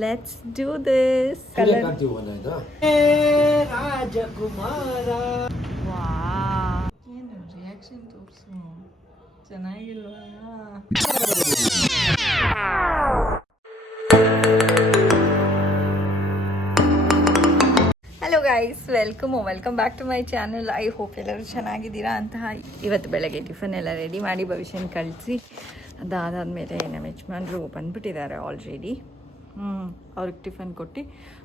Let's do this. ರಾಜಕುಮಾರ ಏನು reaction ತೋರಿಸು, ಚೆನ್ನಾಗಿಲ್ವಾ? Hello guys, welcome back to my channel. I hope ಎಲ್ಲರೂ ಚೆನ್ನಾಗಿದ್ದೀರಾ ಅಂತ. ಇವತ್ತು ಬೆಳಗ್ಗೆ ಟಿಫನ್ ಎಲ್ಲ ರೆಡಿ ಮಾಡಿ ಭವಿಷ್ಯನ ಕಳಿಸಿ ಅದಾದಮೇಲೆ ನಮ್ಮ ಯಜಮಾನ್ರು ಬಂದುಬಿಟ್ಟಿದ್ದಾರೆ ಆಲ್ರೆಡಿ. ಅವ್ರಿಗೆ ಟಿಫನ್ ಕೊಟ್ಟು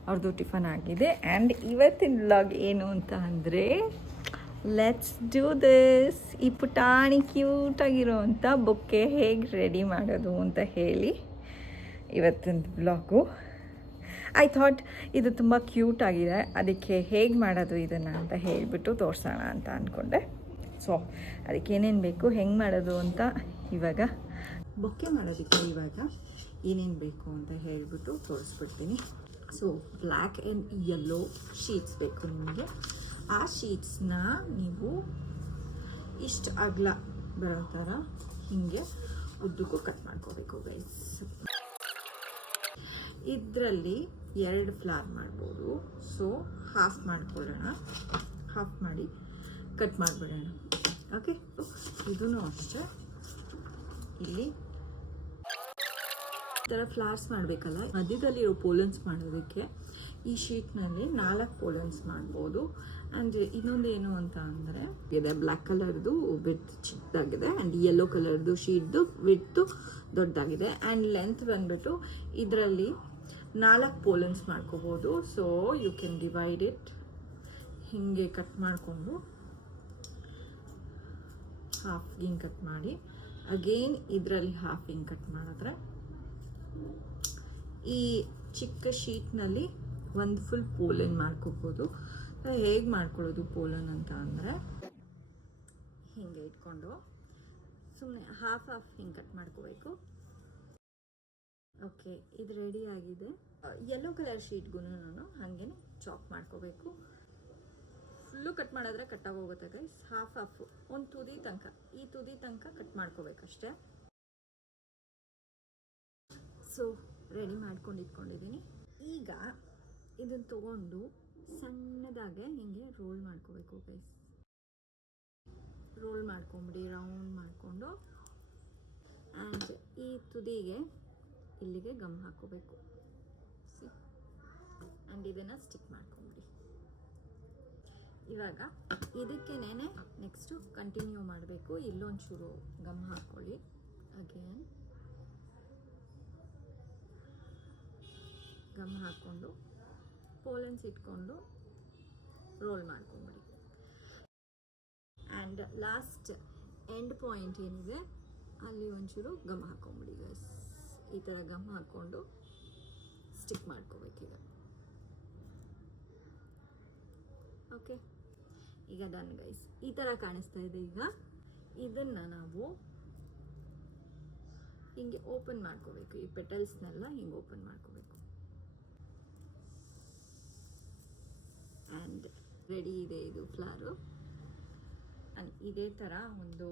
ಅವ್ರದ್ದು ಟಿಫನ್ ಆಗಿದೆ. ಆ್ಯಂಡ್ ಇವತ್ತಿನ ವ್ಲಾಗ್ ಏನು ಅಂತ ಅಂದರೆ, ಲೆಟ್ಸ್ ಡೂ ದಿಸ್. ಈ ಪುಟಾಣಿ ಕ್ಯೂಟಾಗಿರೋವಂಥ ಬೊಕ್ಕೆ ಹೇಗೆ ರೆಡಿ ಮಾಡೋದು ಅಂತ ಹೇಳಿ ಇವತ್ತಿನ ವ್ಲಾಗು. ಐ ಥಾಟ್ ಇದು ತುಂಬ ಕ್ಯೂಟಾಗಿದೆ, ಅದಕ್ಕೆ ಹೇಗೆ ಮಾಡೋದು ಇದನ್ನು ಅಂತ ಹೇಳಿಬಿಟ್ಟು ತೋರಿಸೋಣ ಅಂತ ಅಂದ್ಕೊಂಡೆ. ಸೊ ಅದಕ್ಕೆ ಏನೇನು ಬೇಕು, ಹೆಂಗೆ ಮಾಡೋದು ಅಂತ ಇವಾಗ ಬೊಕ್ಕೆ ಮಾಡೋದಕ್ಕೆ ಇವಾಗ ಏನೇನು ಬೇಕು ಅಂತ ಹೇಳಿಬಿಟ್ಟು ತೋರಿಸ್ಬಿಡ್ತೀನಿ. So black and yellow sheets ಬೇಕು ನಿಮಗೆ. ಆ ಶೀಟ್ಸ್ನ ನೀವು ಇಷ್ಟು ಅಗಲ ಬರೋ ಥರ ಹೀಗೆ ಉದ್ದಕ್ಕೂ ಕಟ್ ಮಾಡ್ಕೋಬೇಕು ಗೈಸ್. ಇದರಲ್ಲಿ 2 ಫ್ಲವರ್ ಮಾಡ್ಬೋದು. ಸೊ ಹಾಫ್ ಮಾಡ್ಕೊಳ್ಳೋಣ, ಹಾಫ್ ಮಾಡಿ ಕಟ್ ಮಾಡಿಬಿಡೋಣ. ಓಕೆ, ಇದೂ ಅಷ್ಟೇ. ಇಲ್ಲಿ ಈ ಥರ ಫ್ಲವರ್ಸ್ ಮಾಡಬೇಕಲ್ಲ, ಮಧ್ಯದಲ್ಲಿರೋ ಪೋಲನ್ಸ್ ಮಾಡೋದಕ್ಕೆ ಈ ಶೀಟ್ನಲ್ಲಿ 4 ಪೋಲನ್ಸ್ ಮಾಡ್ಬೋದು. ಆ್ಯಂಡ್ ಇನ್ನೊಂದು ಏನು ಅಂತ ಅಂದರೆ, ಇದೆ ಬ್ಲ್ಯಾಕ್ ಕಲರ್ದು ವಿಡ್ತ್ ಚಿಕ್ಕದಾಗಿದೆ ಆ್ಯಂಡ್ ಯೆಲ್ಲೋ ಕಲರ್ದು ಶೀಟ್ದು ವಿಡ್ತು ದೊಡ್ಡದಾಗಿದೆ. ಆ್ಯಂಡ್ ಲೆಂತ್ ಬಂದುಬಿಟ್ಟು ಇದರಲ್ಲಿ 4 ಪೋಲನ್ಸ್ ಮಾಡ್ಕೋಬೋದು. So you can divide it. ಹೀಗೆ ಕಟ್ ಮಾಡಿಕೊಂಡು ಹಾಫ್ ಹಿಂಗೆ ಕಟ್ ಮಾಡಿ, ಅಗೇನ್ ಇದರಲ್ಲಿ ಹಾಫ್ ಹಿಂಗೆ ಕಟ್ ಮಾಡಿದ್ರೆ ಈ ಚಿಕ್ಕ ಶೀಟ್ನಲ್ಲಿ ಒಂದು ಫುಲ್ ಪೋಲನ್ ಮಾಡ್ಕೋಬೋದು. ಹೇಗೆ ಮಾಡ್ಕೊಳ್ಳೋದು ಪೋಲನ್ ಅಂತ ಅಂದರೆ, ಹೀಗೆ ಇಟ್ಕೊಂಡು ಸುಮ್ಮನೆ ಹಾಫ್ ಹಿಂಗೆ ಕಟ್ ಮಾಡ್ಕೋಬೇಕು. ಓಕೆ, ಇದು ರೆಡಿ ಆಗಿದೆ. ಯೆಲ್ಲೋ ಕಲರ್ ಶೀಟ್ಗೂ ಹಾಗೇ ಚಾಪ್ ಮಾಡ್ಕೋಬೇಕು. ಫುಲ್ಲು ಕಟ್ ಮಾಡಿದ್ರೆ ಕಟ್ಟಾಗಿ ಹೋಗುತ್ತೆ ಗೈಸ್. ಹಾಫ್ ಒಂದು ತುದಿ ತನಕ, ಈ ತುದಿ ತನಕ ಕಟ್ ಮಾಡ್ಕೋಬೇಕಷ್ಟೆ. ಸೊ ರೆಡಿ ಮಾಡ್ಕೊಂಡು ಇಟ್ಕೊಂಡಿದ್ದೀನಿ. ಈಗ ಇದನ್ನು ತೊಗೊಂಡು ಸಣ್ಣದಾಗೆ ಹೀಗೆ ರೋಲ್ ಮಾಡ್ಕೋಬೇಕು ಗೈಸ್. ರೋಲ್ ಮಾಡ್ಕೊಂಬಿಡಿ, ರೌಂಡ್ ಮಾಡಿಕೊಂಡು. ಆ್ಯಂಡ್ ಈ ತುದಿಗೆ ಇಲ್ಲಿಗೆ ಗಮ್ ಹಾಕೋಬೇಕು. ಆ್ಯಂಡ್ ಇದನ್ನು ಸ್ಟಿಕ್ ಮಾಡ್ಕೊಂಬಿಡಿ. ಇವಾಗ ಇದಕ್ಕೇನೆ ನೆಕ್ಸ್ಟು ಕಂಟಿನ್ಯೂ ಮಾಡಬೇಕು. ಇಲ್ಲೊಂಚೂರು ಗಮ್ ಹಾಕ್ಕೊಳ್ಳಿ. ಅಗೇನ್ ಗಮ್ ಹಾಕ್ಕೊಂಡು ಪೋಲನ್ಸ್ ಇಟ್ಕೊಂಡು ರೋಲ್ ಮಾಡ್ಕೊಂಬಿಡಿ. ಆ್ಯಂಡ್ ಲಾಸ್ಟ್ ಎಂಡ್ ಪಾಯಿಂಟ್ ಏನಿದೆ ಅಲ್ಲಿ ಒಂಚೂರು ಗಮ್ ಹಾಕ್ಕೊಂಬಿಡಿ ಗೈಸ್. ಈ ಥರ ಗಮ್ ಹಾಕ್ಕೊಂಡು ಸ್ಟಿಕ್ ಮಾಡ್ಕೋಬೇಕೀಗ. ಓಕೆ, ಈಗ ಡನ್ ಗೈಸ್. ಈ ಥರ ಕಾಣಿಸ್ತಾ ಇದೆ. ಈಗ ಇದನ್ನು ನಾವು ಹಿಂಗೆ ಓಪನ್ ಮಾಡ್ಕೋಬೇಕು. ಈ ಪೆಟಲ್ಸ್ನೆಲ್ಲ ಹಿಂಗೆ ಓಪನ್ ಮಾಡ್ಕೋಬೇಕು. ಆ್ಯಂಡ್ ರೆಡಿ ಇದೆ ಇದು ಫ್ಲವರು. ಆ್ಯಂಡ್ ಇದೇ ಥರ ಒಂದು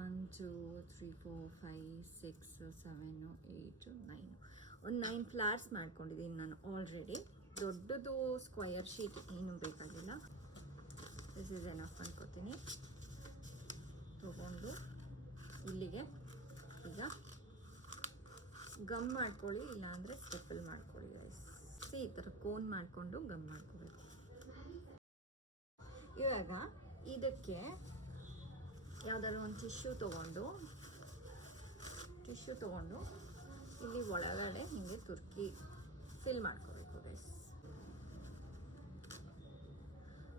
1 2 3 4 5 6 7 8 9 ಒಂದು 9 ಫ್ಲವರ್ಸ್ ಮಾಡ್ಕೊಂಡಿದ್ದೀನಿ ನಾನು ಆಲ್ರೆಡಿ. ದೊಡ್ಡದು ಸ್ಕ್ವಯರ್ ಶೀಟ್ ಏನೂ ಬೇಕಾಗಿಲ್ಲ. ದಿಸ್ ಇಸ್ ಎನಫ್ ಅನ್ಕೋತೀನಿ. ತಗೊಂಡು ಇಲ್ಲಿಗೆ ಈಗ ಗಮ್ ಮಾಡ್ಕೊಳ್ಳಿ, ಇಲ್ಲಾಂದರೆ ಸ್ಟೆಪಲ್ ಮಾಡ್ಕೊಳ್ಳಿ ಗೈಸ್. ಈ ಥರ ಕೋನ್ ಮಾಡಿಕೊಂಡು ಗಮ್ ಮಾಡ್ಕೋಬೇಕು. ಇವಾಗ ಇದಕ್ಕೆ ಯಾವುದಾದ್ರು ಒಂದು ಟಿಶ್ಯೂ ತೊಗೊಂಡು ಇಲ್ಲಿ ಒಳಗಡೆ ಹೀಗೆ ತುರ್ಕಿ ಫಿಲ್ ಮಾಡ್ಕೋಬೇಕು ಗೈಸ್.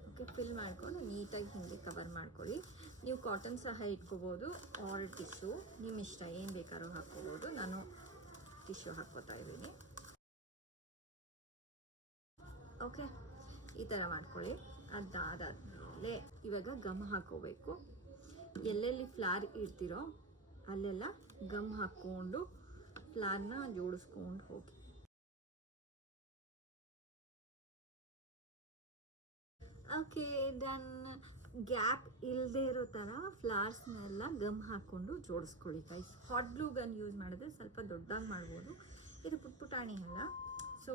ಓಕೆ, ಫಿಲ್ ಮಾಡ್ಕೊಂಡು ನೀಟಾಗಿ ಹೀಗೆ ಕವರ್ ಮಾಡ್ಕೊಳ್ಳಿ. ನೀವು ಕಾಟನ್ ಸಹ ಇಟ್ಕೋಬೋದು ಆರ್ ಟಿಶ್ಯೂ, ನಿಮ್ಮ ಇಷ್ಟ, ಏನು ಬೇಕಾದ್ರೂ ಹಾಕ್ಕೋಬೋದು. ನಾನು ಟಿಶ್ಯೂ ಹಾಕ್ಕೋತಾ ಇದ್ದೀನಿ. ಓಕೆ, ಈ ಥರ ಮಾಡ್ಕೊಳ್ಳಿ. ಅದಾದಮೇಲೆ ಇವಾಗ ಗಮ್ ಹಾಕ್ಕೋಬೇಕು. ಎಲ್ಲೆಲ್ಲಿ ಫ್ಲವರ್ ಇಡ್ತೀರೋ ಅಲ್ಲೆಲ್ಲ ಗಮ್ ಹಾಕ್ಕೊಂಡು ಫ್ಲವರ್ನ ಜೋಡಿಸ್ಕೊಂಡು ಹೋಗಿ. Okay, done. ಗ್ಯಾಪ್ ಇಲ್ಲದೆ ಇರೋ ಥರ ಫ್ಲವರ್ಸ್ನೆಲ್ಲ ಗಮ್ ಹಾಕ್ಕೊಂಡು ಜೋಡಿಸ್ಕೊಳ್ಳಿ guys. Hot glue gun use ಮಾಡಿದ್ರೆ ಸ್ವಲ್ಪ ದೊಡ್ಡದಾಗಿ ಮಾಡ್ಬೋದು. ಇದು ಪುಟ್ಪುಟಾಣಿ ಅಲ್ಲ, ಸೊ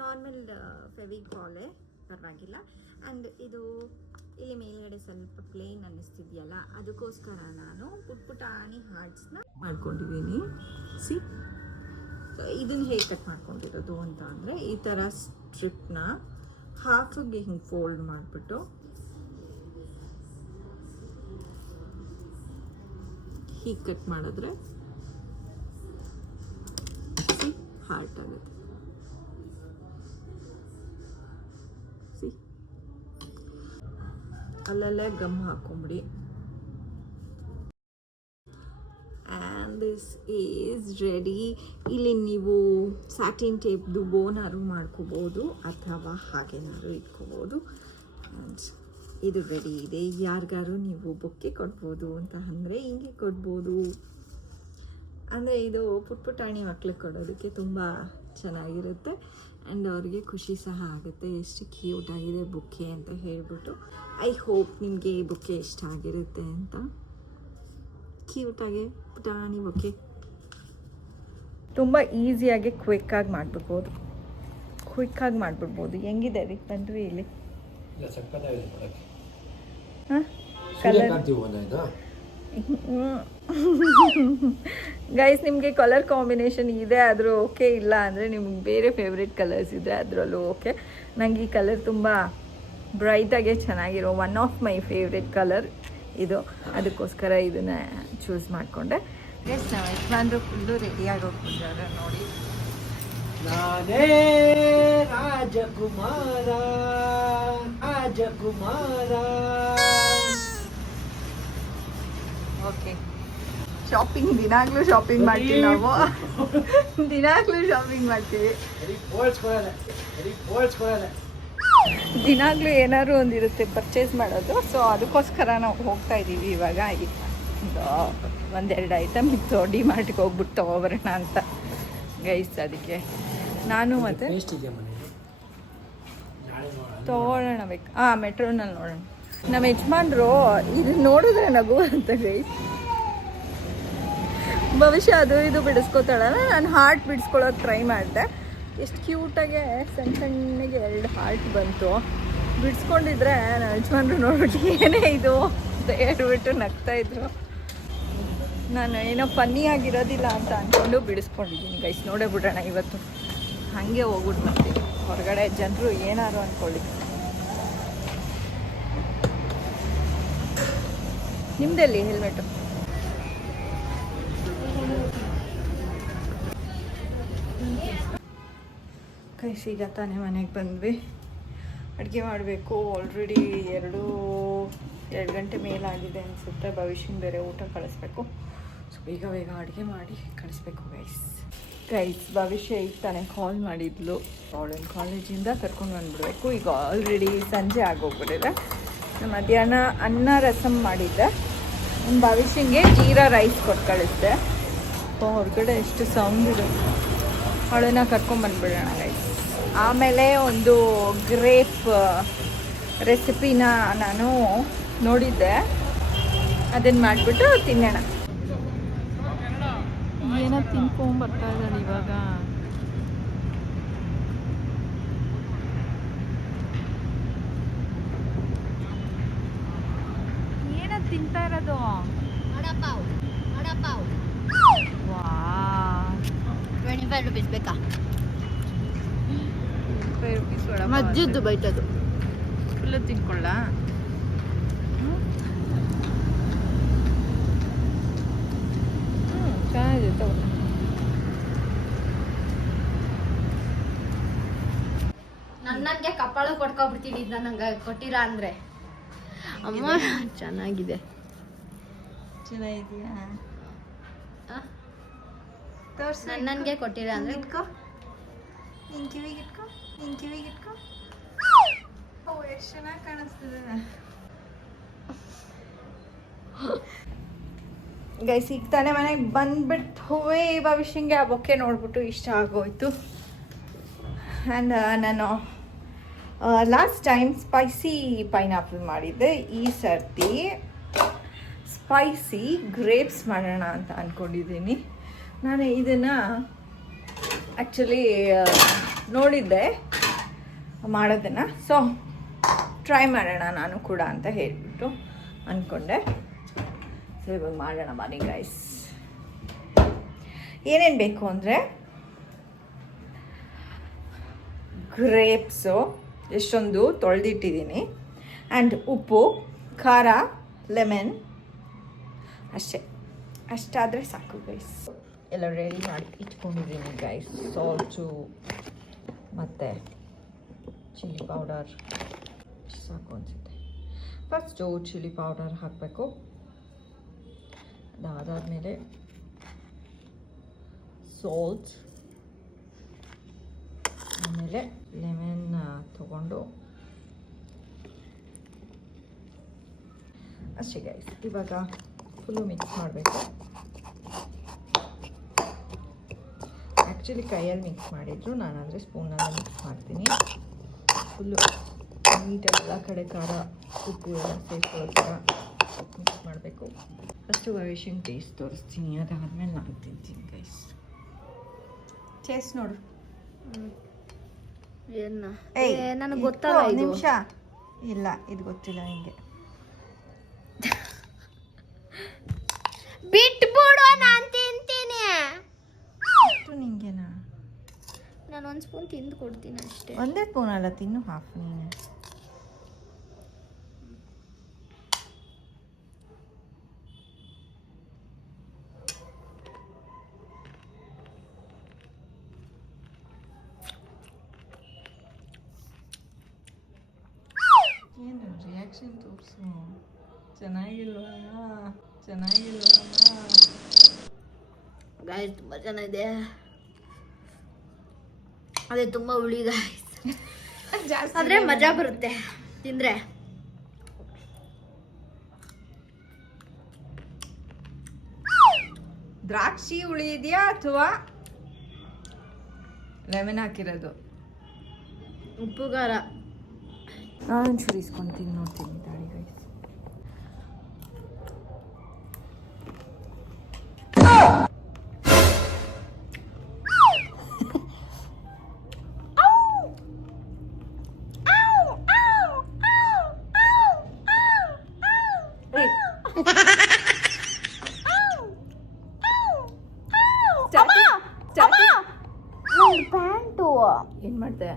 ನಾರ್ಮಲ್ ಫೆವಿಕಾಲೇ ಪರವಾಗಿಲ್ಲ. ಆ್ಯಂಡ್ ಇದು ಇಲ್ಲಿ ಮೇಲ್ಗಡೆ ಸ್ವಲ್ಪ ಪ್ಲೇನ್ ಅನ್ನಿಸ್ತಿದೆಯಲ್ಲ, ಅದಕ್ಕೋಸ್ಕರ ನಾನು ಪುಟಾಣಿ ಹಾರ್ಟ್ಸ್ನ ಮಾಡ್ಕೊಂಡಿದ್ದೀನಿ. ಸಿ, ಇದನ್ನು ಹೇಗೆ ಕಟ್ ಮಾಡ್ಕೊಂಡಿರೋದು ಅಂತ ಅಂದರೆ, ಈ ಥರ ಸ್ಟ್ರಿಪ್ನ ಹಾಫಿಗೆ ಹಿಂಗೆ ಫೋಲ್ಡ್ ಮಾಡಿಬಿಟ್ಟು ಹೀಗೆ ಕಟ್ ಮಾಡಿದ್ರೆ ಹಾರ್ಟ್ ಆಗುತ್ತೆ. ಸಿ, ಅಲ್ಲಲ್ಲೇ ಗಮ್ ಹಾಕೊಂಬಿಡಿ. And this is ready. ಇಲ್ಲಿ ನೀವು ಸ್ಯಾಟಿನ್ ಟೇಪ್ದು ಬೋನಾರು ಮಾಡ್ಕೋಬೋದು ಅಥವಾ ಹಾಗೇನಾದ್ರು ಇಟ್ಕೋಬೋದು. ಆ್ಯಂಡ್ ಇದು ರೆಡಿ ಇದೆ. ಯಾರಿಗಾರು ನೀವು ಬೊಕ್ಕೆ ಕೊಡ್ಬೋದು ಅಂತ ಅಂದರೆ ಹಿಂಗೆ ಕೊಡ್ಬೋದು. ಅಂದರೆ ಇದು ಪುಟಾಣಿ ಮಕ್ಳಿಗೆ ಕೊಡೋದಕ್ಕೆ ತುಂಬ ಚೆನ್ನಾಗಿರುತ್ತೆ. ಆ್ಯಂಡ್ ಅವ್ರಿಗೆ ಖುಷಿ ಸಹ ಆಗುತ್ತೆ, ಎಷ್ಟು ಕ್ಯೂಟ್ ಆಗಿದೆ ಬುಕ್ಕೆ ಅಂತ ಹೇಳಿಬಿಟ್ಟು. ಐ ಹೋಪ್ ನಿಮಗೆ ಈ ಬುಕ್ಕೆ ಇಷ್ಟ ಆಗಿರುತ್ತೆ ಅಂತ. ಕ್ಯೂಟಾಗಿ ಪುಟಾಣಿ ಬುಕ್ಕೆ ತುಂಬ ಈಸಿಯಾಗಿ ಕ್ವಿಕ್ಕಾಗಿ ಮಾಡಿಬಿಡ್ಬೋದು. ಹೆಂಗಿದೆ ರೀ ಬಂದ್ವಿ ಇಲ್ಲಿ? ಹಾಂ, ಗೈಸ್ ನಿಮಗೆ ಕಲರ್ ಕಾಂಬಿನೇಷನ್ ಇದೆ ಆದರೂ ಓಕೆ, ಇಲ್ಲ ಅಂದರೆ ನಿಮ್ಗೆ ಬೇರೆ ಫೇವ್ರೆಟ್ ಕಲರ್ಸ್ ಇದೆ ಅದರಲ್ಲೂ ಓಕೆ. ನನಗೆ ಈ ಕಲರ್ ತುಂಬ ಬ್ರೈಟಾಗೆ ಚೆನ್ನಾಗಿರೋ one of my favourite colour ಇದು, ಅದಕ್ಕೋಸ್ಕರ ಇದನ್ನು ಚೂಸ್ ಮಾಡಿಕೊಂಡೆ. ಎಸ್, ನಾವು ಯಜಮಾನ್ರು ಫುಲ್ಲು ರೆಡಿಯಾಗಿ ಹೋಗ್ಬಿಟ್ಟಿದ್ದಾರೆ ನೋಡಿ. ನಾನೇ ರಾಜಕುಮಾರ ರಾಜಕುಮಾರ. ಓಕೆ, ಶಾಪಿಂಗ್ ದಿನಾಗ್ಲೂ ಶಾಪಿಂಗ್ ಮಾಡ್ತೀವಿ ನಾವು. ದಿನಾಗ್ಲೂ ಶಾಪಿಂಗ್ ಮಾಡ್ತೀವಿ. ದಿನಾಗ್ಲೂ ಏನಾದ್ರು ಒಂದಿರುತ್ತೆ ಪರ್ಚೇಸ್ ಮಾಡೋದು. ಸೊ ಅದಕ್ಕೋಸ್ಕರ ನಾವು ಹೋಗ್ತಾ ಇದ್ದೀವಿ ಇವಾಗ. ಒಂದೆರಡು ಐಟಮ್ ಇತ್ತು, ಡಿಮಾರ್ಟ್ಗೆ ಹೋಗ್ಬಿಟ್ಟು ತೊಗೊಬರೋಣ ಅಂತ ಗೈಸ್. ಅದಕ್ಕೆ ನಾನು ಮತ್ತೆ ತೊಗೊಳ್ಳೋಣ ಬೇಕು. ಹಾಂ, ಮೆಟ್ರೋನಲ್ಲಿ ನೋಡೋಣ. ನಮ್ಮ ಯಜಮಾನ್ರು ಇದು ನೋಡಿದ್ರೆ ನಗು ಅಂತ ಗೈಸ್. ಭವಿಷ್ಯ ಅದು ಇದು ಬಿಡಿಸ್ಕೋತಾಳಲ್ಲ, ನಾನು ಹಾರ್ಟ್ ಬಿಡಿಸ್ಕೊಳ್ಳೋಕೆ ಟ್ರೈ ಮಾಡಿದೆ. ಎಷ್ಟು ಕ್ಯೂಟಾಗೆ ಸಣ್ಣ ಸಣ್ಣಗೆ 2 ಹಾರ್ಟ್ ಬಂತು. ಬಿಡಿಸ್ಕೊಂಡಿದ್ರೆ ನಮ್ಮ ಯಜಮಾನ್ರು ನೋಡ್ಬಿಟ್ಟು ಏನೇ ಇದು ಅಂತ ಹೇಳ್ಬಿಟ್ಟು ನಗ್ತಾಯಿದ್ರು. ನಾನು ಏನೋ ಫನ್ನಿ ಆಗಿರೋದಿಲ್ಲ ಅಂತ ಅಂದ್ಕೊಂಡು ಬಿಡಿಸ್ಕೊಂಡಿದ್ದೀನಿ ಗೈಸ್. ನೋಡೇ ಬಿಡೋಣ ಇವತ್ತು, ಹಾಗೆ ಹೋಗ್ಬಿಟ್ಟು ಬರ್ತೀನಿ ಹೊರಗಡೆ. ಜನರು ಏನಾರು ಅಂದ್ಕೊಳ್ಳಿ. ನಿಮ್ದೆಲ್ಲಿ ಹೆಲ್ಮೆಟು? ಗೈಸ್ ಈಗ ತಾನೇ ಮನೆಗೆ ಬಂದ್ವಿ. ಅಡುಗೆ ಮಾಡಬೇಕು. ಆಲ್ರೆಡಿ 2 ಗಂಟೆ ಮೇಲಾಗಿದೆ ಅನಿಸುತ್ತೆ. ಭವಿಷ್ಯನ ಬೇರೆ ಊಟ ಕಳಿಸ್ಬೇಕು. ಸೊ ಬೇಗ ಅಡುಗೆ ಮಾಡಿ ಕಳಿಸ್ಬೇಕು ಗೈಸ್. ಭವಿಷ್ಯ ಈಗ ತಾನೇ ಕಾಲ್ ಮಾಡಿದ್ಲು. ಅವಳನ್ನು ಕಾಲೇಜಿಂದ ಕರ್ಕೊಂಡು ಬಂದುಬಿಡ್ಬೇಕು. ಈಗ ಆಲ್ರೆಡಿ ಸಂಜೆ ಆಗೋಗ್ಬಿಟ್ಟಿದೆ. ಮಧ್ಯಾಹ್ನ ಅನ್ನ ರಸಮ್ ಮಾಡಿದ್ದೆ. ನಮ್ಮ ಭವಿಷ್ಯಂಗೆ ಜೀರಾ ರೈಸ್ ಕೊಟ್ಟು ಕಳಿಸ್ದೆ. ಹೊರಗಡೆ ಎಷ್ಟು ಸೌಂಡ್ ಇದೆ. ಅವಳನ್ನು ಕರ್ಕೊಂಬಂದುಬಿಡೋಣ ಗೈಸ್. ಆಮೇಲೆ ಒಂದು ಗ್ರೇಪ್ ರೆಸಿಪಿನ ನಾನು ನೋಡಿದ್ದೆ, ಅದನ್ನು ಮಾಡಿಬಿಟ್ಟು ತಿನ್ನೋಣ. ಏನೋ ತಿನ್ಕೊಂಬರ್ತಾ ಇದ್ದಾಳೆ ಇವಾಗ. ಏನೋ ತಿಂತಾ ಇರೋದು? ವಾ, 25 rupees ಬೇಕಾ? 25 rupees ವಡ ಮಜ್ಜಿದ್ದು ಬೈಟದು ಫುಲ್ಲು ತಿನ್ಕೊಳ್ಳ. ಚೆನ್ನಾಗಿದೆ ತಗೋ. ನನಗೆ ಕಪ್ಪಾಳ ಕೊಟ್ಕೊಬಿಡ್ತೀನಿ ಇದನ್ನ ನಂಗೆ ಕೊಟ್ಟಿರ ಅಂದ್ರೆ. ಅಮ್ಮ ಚೆನ್ನಾಗಿದೆ. ಚೆನ್ನಾಗಿದೆಯಾ? ತೋರ್ಸು. ನನಗೆ ಕೊಟ್ಟಿರ ಅಂದ್ರೆ ಇಟ್ಕೋ. ನಿನ್ ಕಿವಿಗೆ ಇಟ್ಕೋ. ಓ, ಎಷ್ಟು ಚೆನ್ನಾಗಿ ಕಾಣಿಸ್ತಿದೆ. ಗೈಸ್ ಈಗ ತಾನೇ ಮನೆಗೆ ಬಂದ್ಬಿಟ್ಟು ಹೂವೇ ಭವಿಷ್ಯಂಗೆ ಆ ಬೊಕ್ಕೆ ನೋಡ್ಬಿಟ್ಟು ಇಷ್ಟ ಆಗೋಯ್ತು. ಆ್ಯಂಡ್ ನಾನು ಲಾಸ್ಟ್ ಟೈಮ್ ಸ್ಪೈಸಿ ಪೈನಾಪಲ್ ಮಾಡಿದ್ದೆ. ಈ ಸರ್ತಿ ಸ್ಪೈಸಿ ಗ್ರೇಪ್ಸ್ ಮಾಡೋಣ ಅಂತ ಅಂದ್ಕೊಂಡಿದ್ದೀನಿ. ನಾನು ಇದನ್ನು ಆ್ಯಕ್ಚುಲಿ ನೋಡಿದ್ದೆ ಮಾಡೋದನ್ನು, ಸೊ ಟ್ರೈ ಮಾಡೋಣ ನಾನು ಕೂಡ ಅಂತ ಹೇಳಿಬಿಟ್ಟು ಅಂದ್ಕೊಂಡೆ. ಸೊ ಇವಾಗ ಮಾಡೋಣ ಬನ್ನಿ ಗೈಸ್. ಏನೇನು ಬೇಕು ಅಂದರೆ ಗ್ರೇಪ್ಸು ಎಷ್ಟೊಂದು ತೊಳೆದಿಟ್ಟಿದ್ದೀನಿ, ಆ್ಯಂಡ್ ಉಪ್ಪು, ಖಾರ, ಲೆಮನ್, ಅಷ್ಟಾದರೆ ಸಾಕು ಗೈಸ್. ಎಲ್ಲ ರೆಡಿ ಮಾಡಿ ಇಟ್ಕೊಂಡಿದ್ದೀನಿ ಗೈಸ್. ಸಾಲ್ಟು ಮತ್ತು ಚಿಲ್ಲಿ ಪೌಡರ್ ಸಾಕು ಅನಿಸುತ್ತೆ. ಫಸ್ಟು ಚಿಲ್ಲಿ ಪೌಡರ್ ಹಾಕಬೇಕು, ಅದಾದಮೇಲೆ ಸಾಲ್ಟ್, ಆಮೇಲೆ ಲೆಮನ್ ತೊಗೊಂಡು ಅಷ್ಟೇ ಗೈಸ್. ಇವಾಗ ಫುಲ್ಲು ಮಿಕ್ಸ್ ಮಾಡಬೇಕು. ಆ್ಯಕ್ಚುಲಿ ಕೈಯಲ್ಲಿ ಮಿಕ್ಸ್ ಮಾಡಿದ್ರು, ನಾನಂದರೆ ಸ್ಪೂನಲ್ಲಿ ಮಿಕ್ಸ್ ಮಾಡ್ತೀನಿ. ಫುಲ್ಲು ನೀಟಾಗಿ ಎಲ್ಲ ಕಡೆ ಖಾರ ಉಪ್ಪು ಎಲ್ಲ ಸೇರಿಸೋ ಥರ ಮಿಕ್ಸ್ ಮಾಡಬೇಕು. ಫಸ್ಟು ಭವಿಷ್ಯನ ಟೇಸ್ಟ್ ತೋರಿಸ್ತೀನಿ, ಅದಾದಮೇಲೆ ನಾನು ತಿಂತೀನಿ ಗೈಸ್. ಟೇಸ್ಟ್ ನೋಡು. ಏನು ಏಯ್ ನನಗೆ ಗೊತ್ತಲ್ಲ, ನಿಮಿಷ ಇಲ್ಲ, ಇದು ಗೊತ್ತಿಲ್ಲ ನಿಮಗೆ. ಬಿಟ್ಬಿಡು, ನಾನು ತಿಂತೀನಿ. ನಿಂಗೆನಾ? ನಾನು ಒಂದು ಸ್ಪೂನ್ ತಿಂದು ಕೊಡ್ತೀನಿ ಅಷ್ಟೇ. ಒಂದೇ ಸ್ಪೂನ್ ಅಲ್ಲ, ತಿನ್ನು ಹಾಫ್ ನೀನು. ಏನು ರಿಯಾಕ್ಷನ್ ತೋರಿಸು. ಚೆನ್ನಾಗಿಲ್ವಾ? ಗಾಯ್ಸ್ ತುಂಬ ಚೆನ್ನಾಗಿದೆ, ಅದೇ ತುಂಬ ಹುಳಿ ಗಾಯ್ಸ್. ಜಾಸ್ತಿ ಆದರೆ ಮಜಾ ಬರುತ್ತೆ ತಿಂದರೆ. ದ್ರಾಕ್ಷಿ ಹುಳಿ ಇದೆಯಾ ಅಥವಾ ಲೆಮನ್ ಹಾಕಿರೋದು? ಉಪ್ಪು ಖಾರ. ನಾನೊಂಚೂರು ಇಸ್ಕೊಂತೀನಿ, ನೋಡ್ತೀನಿ ತಾಳಿ ಗೈಸ್. ಪ್ಯಾಂಟು ಏನ್ ಮಾಡ್ತೆ?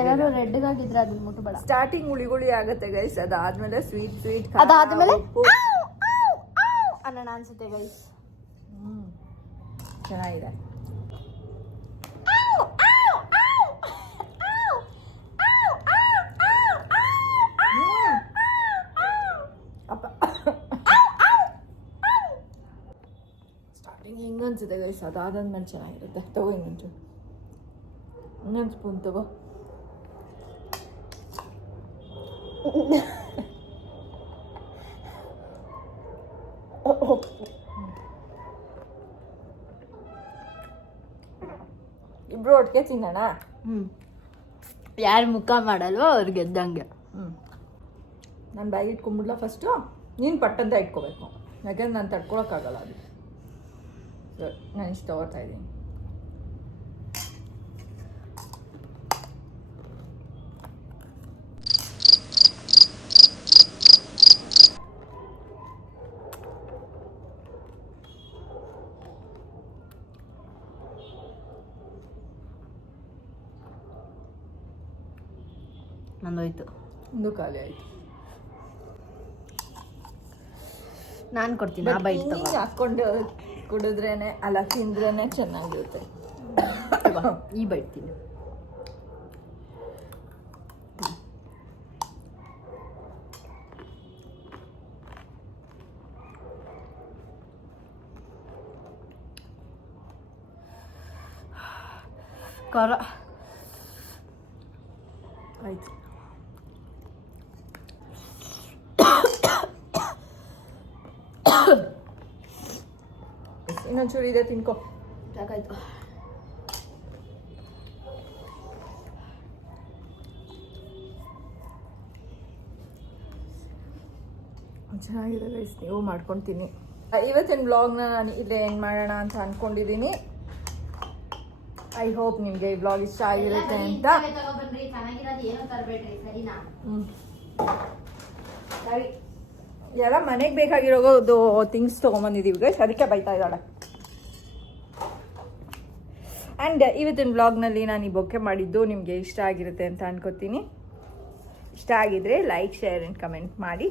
ಏನಾದ್ರು ರೆಡ್ಗಾಗಿದ್ರೆ ಅದನ್ನ ಮುಟ್ಟಬೇಡ. ಸ್ಟಾರ್ಟಿಂಗ್ ಹುಳಿ ಆಗುತ್ತೆ ಗೈಸ್, ಅದಾದ್ಮೇಲೆ ಸ್ವೀಟ್ ಅದಾದ್ಮೇಲೆ ಅನ್ನೋಣ ಅನ್ಸುತ್ತೆ ಗೈಸ್. ಚೆನ್ನಾಗಿದೆ. ಸ್ಟಾರ್ಟಿಂಗ್ ಹಿಂಗೆ ಅನ್ಸುತ್ತೆ ಗೈಸ್, ಅದಾದ್ಮೇಲೆ ಚೆನ್ನಾಗಿರುತ್ತೆ. ತಗೋ ಇನ್ನೊಂದು ಸ್ಪೂನ್ ತಗೋ. ಇಬ್ರು ಒಟ್ಟಿಗೆ ತಿನ್ನೋಣ. ಯಾರು ಮುಖ ಮಾಡಲ್ವೋ ಅವ್ರು ಗೆದ್ದಂಗೆ. ನಾನು ಬ್ಯಾಗ್ ಇಟ್ಕೊಂಡ್ಬಿಡ್ಲ ಫಸ್ಟು? ನೀನು ಪಟ್ಟಂತ ಇಟ್ಕೋಬೇಕು, ಯಾಕೆಂದ್ರೆ ನಾನು ತಡ್ಕೊಳಕ್ಕಾಗಲ್ಲ ಅದು. ನಾನು ಇಷ್ಟು ತಗೋತಾ ಇದ್ದೀನಿ. ನಂದೋಯ್ತು, ಒಂದು ಖಾಲಿ ಆಯಿತು. ನಾನು ಕೊಡ್ತೀನಿ. ಆ ಬೈಟ್ ತಗೋ. ಹಾಕ್ಕೊಂಡು ಕುಡಿದ್ರೇನೆ ಅಲ್ಲ ತಿಂದ್ರೇನೆ ಚೆನ್ನಾಗಿರುತ್ತೆ. ಈ ಬೈಟ್ ತಿನ್ನು. ಖಾರ ಆಯ್ತು. ಇನ್ನೊಂಚೂರು ಇದೆ, ತಿನ್ಕೋ. ಸಾಕಾಯ್ತು. ಚೆನ್ನಾಗಿದೆ ಗೈಸ್, ನೀವು ಮಾಡ್ಕೊತೀನಿ. ಇವತ್ತಿನ ಬ್ಲಾಗ್ನ ನಾನು ಇಲ್ಲೇ ಏನು ಮಾಡೋಣ ಅಂತ ಅಂದ್ಕೊಂಡಿದ್ದೀನಿ. ಐ ಹೋಪ್ ನಿಮಗೆ ಈ ವ್ಲಾಗ್ ಇಷ್ಟ ಆಗಿರುತ್ತೆ ಅಂತ. ತಗೊಬನ್ರಿ, ಚೆನ್ನಾಗಿರೋದು ಏನೋ ತರಬೇಡ್ರಿ, ಸರಿನಾ? ಸರಿ, ಎಲ್ಲ ಮನೆಗೆ ಬೇಕಾಗಿರೋದು ಥಿಂಗ್ಸ್ ತೊಗೊಂಬಂದಿದ್ದೀವಿ ಗೈಸ್, ಅದಕ್ಕೆ ಬೈತಾ ಇದ್ದಾಳೆ. ಆ್ಯಂಡ್ ಇವತ್ತಿನ ವ್ಲಾಗ್ನಲ್ಲಿ ನಾನು ಈ ಬೊಕ್ಕೆ ಮಾಡಿದ್ದು ನಿಮಗೆ ಇಷ್ಟ ಆಗಿರುತ್ತೆ ಅಂತ ಅನ್ಕೋತೀನಿ. ಇಷ್ಟ ಆಗಿದ್ರೆ ಲೈಕ್, ಶೇರ್ ಆ್ಯಂಡ್ ಕಮೆಂಟ್ ಮಾಡಿ.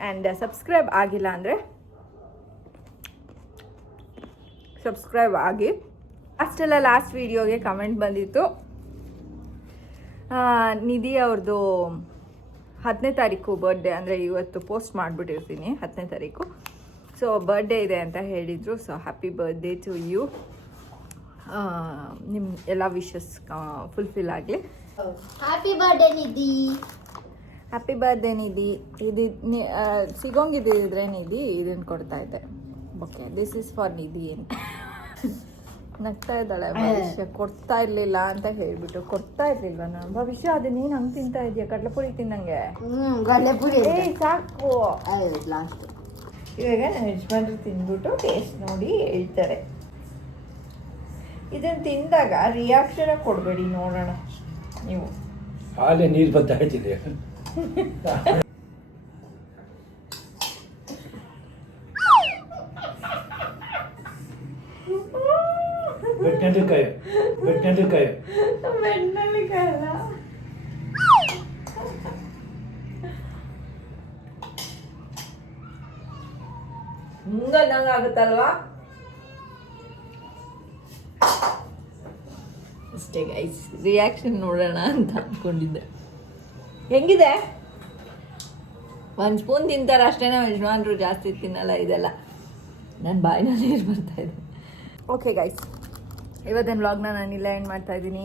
ಆ್ಯಂಡ್ ಸಬ್ಸ್ಕ್ರೈಬ್ ಆಗಿಲ್ಲ ಅಂದರೆ ಸಬ್ಸ್ಕ್ರೈಬ್ ಆಗಿ. ಅಷ್ಟೆಲ್ಲ ಲಾಸ್ಟ್ ವೀಡಿಯೋಗೆ ಕಮೆಂಟ್ ಬಂದಿತ್ತು, ನಿಧಿ ಅವ್ರದ್ದು 10ನೇ ತಾರೀಕು ಬರ್ಡೇ, ಅಂದರೆ ಇವತ್ತು ಪೋಸ್ಟ್ ಮಾಡಿಬಿಟ್ಟಿರ್ತೀನಿ 10ನೇ ತಾರೀಕು. ಸೊ ಬರ್ಡೇ ಇದೆ ಅಂತ ಹೇಳಿದರು. So happy birthday to you. ನಿಮ್ಮ ಎಲ್ಲ ವಿಶಸ್ ಫುಲ್ಫಿಲ್ ಆಗಲಿ. Happy birthday Nidhi. Happy birthday Nidhi. ಇದು ಸಿಗೋಂಗಿದ್ದಿದ್ರೆ ನಿಧಿ ಇದನ್ನು ಕೊಡ್ತಾ ಇದ್ದೆ. Okay, this is for Nidhi ಅಂತ ನಗ್ತಾ ಇದ್ದಾಳೆ. ಭವಿಷ್ಯ ಕೊಡ್ತಾ ಇರಲಿಲ್ಲ ಅಂತ ಹೇಳ್ಬಿಟ್ಟು. ಕೊಡ್ತಾ ಇರ್ಲಿಲ್ವ ನಾನು? ಭವಿಷ್ಯ ಅದನ್ನೇನು ಹಂಗೆ ತಿಂತಾ ಇದೆಯಾ? ಕಡಲೆಪುರಿ ತಿನ್ನಂಗೆ. ಕಡಲೆಪುರಿ ಸಾಕು. ಲಾಸ್ಟ್ ಇವಾಗ ನನ್ನ ಯಜಮಾನ್ರು ತಿಂದ್ಬಿಟ್ಟು ಟೇಸ್ಟ್ ನೋಡಿ ಹೇಳ್ತಾರೆ. ಇದನ್ನು ತಿಂದಾಗ ರಿಯಾಕ್ಷನ್ ಕೊಡಬೇಡಿ, ನೋಡೋಣ ನೀವು. ಹಾಲೆ ನೀರು ಬದ್ದಾಯ್ತಿದೆ. ಬೆಟ್ಟನಕಾಯಿ ಬೆಣ್ಣೆಕಾಯಲ್ಲ, ಆಗುತ್ತಲ್ವಾ? ಅಷ್ಟೇ ಗೈಸ್, ರಿಯಾಕ್ಷನ್ ನೋಡೋಣ ಅಂತ ಅಂದ್ಕೊಂಡಿದ್ದೆ. ಹೆಂಗಿದೆ? ಒಂದು ಸ್ಪೂನ್ ತಿಂತಾರೆ ಅಷ್ಟೇ ನಮ್ಮ ಯಜಮಾನ್ರು, ಜಾಸ್ತಿ ತಿನ್ನಲ್ಲ ಇದೆಲ್ಲ. ನನ್ನ ಬಾಯಿನಲ್ಲಿ ನೀರು ಬರ್ತಾ ಇದೆ. ಓಕೆ ಗೈಸ್, ಇವತ್ತಿನ ವ್ಲಾಗ್ನ ನಾನು ಇಲ್ಲ ಎಂಡ್ ಮಾಡ್ತಾ ಇದ್ದೀನಿ.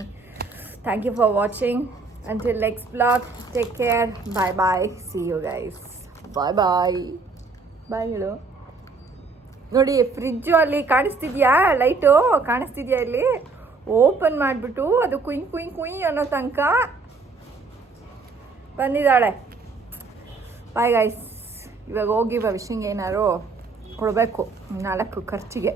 Thank you for watching. Until next vlog, take care, bye bye, see you guys, bye bye. Bye ಹೇಳು. ನೋಡಿ ಫ್ರಿಜ್ಜು ಅಲ್ಲಿ ಕಾಣಿಸ್ತಿದ್ಯಾ? ಲೈಟು ಕಾಣಿಸ್ತಿದ್ಯಾ? ಇಲ್ಲಿ ಓಪನ್ ಮಾಡಿಬಿಟ್ಟು ಅದು ಕುಯ್ ಕುಯ್ ಕುಯ್ ಅನ್ನೋ ತನಕ ಬಂದಿದ್ದಾಳೆ. Bye guys. ಇವಾಗ ಹೋಗಿ ಭವಿಷ್ಯಂಗೆ ಏನಾರು ಕೊಡಬೇಕು 4 ಖರ್ಚಿಗೆ.